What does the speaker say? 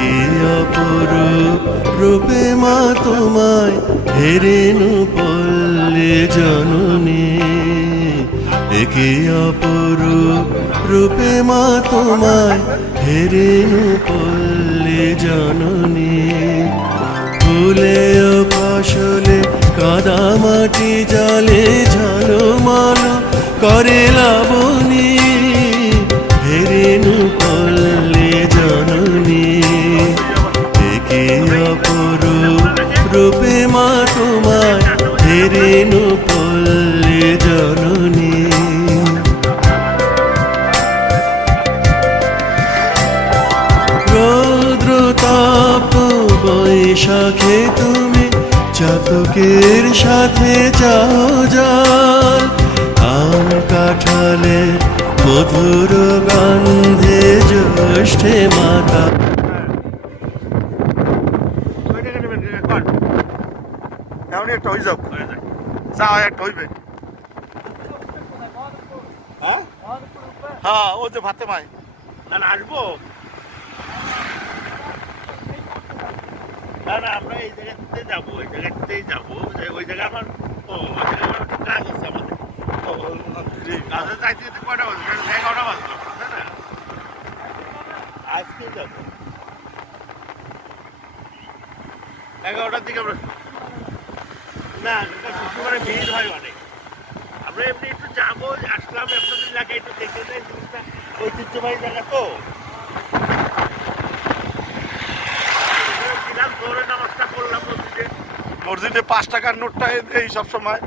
কি অপরূপ রূপে মা তোমায় হেরেনু পল্লে জননী, কি অপরূপ রূপে মা তোমায় হেরেনু পল্লে জননী। ফুলে ও ফসলে কাদা মাটি জলে ঝলমল করে লাবণী, হেরেনু পল্লে জননী। কি অপরূপ রূপে মা তোমায় হেরেনু পল্লে জননী। রৌদ্র তাপ বৈশাখে তুমি চাতকের সাথে যাও জল, আম কাঁঠালে মধুর গন্ধে জ্যৈষ্ঠে মাতা। একটা হয়ে যাও, যা একটা হইবে। হ্যাঁ ও যে ভাতে মাই না না আসবো না না, আমরা এই জায়গাতে যাবো, ওই জায়গাতেই যাবো। ওই জায়গায় আমার কাজ আছে আমাদের। কাজে যাইতে যেতে কয়টা বাজবে? 11টা বাজলো, তাই না? আজকে যাবো 11টার দিকে। আমরা না শুক্রবারে ভিড় হয় অনেক। আমরা এমনি একটু যাবো, আসলাম আপনাদের এলাকায় একটু দেখে যাই, জিনিসটা ঐতিহ্যবাহী জায়গা তো। নামাজটা করলাম মসজিদে। 5 টাকার নোটটা এই সব সময়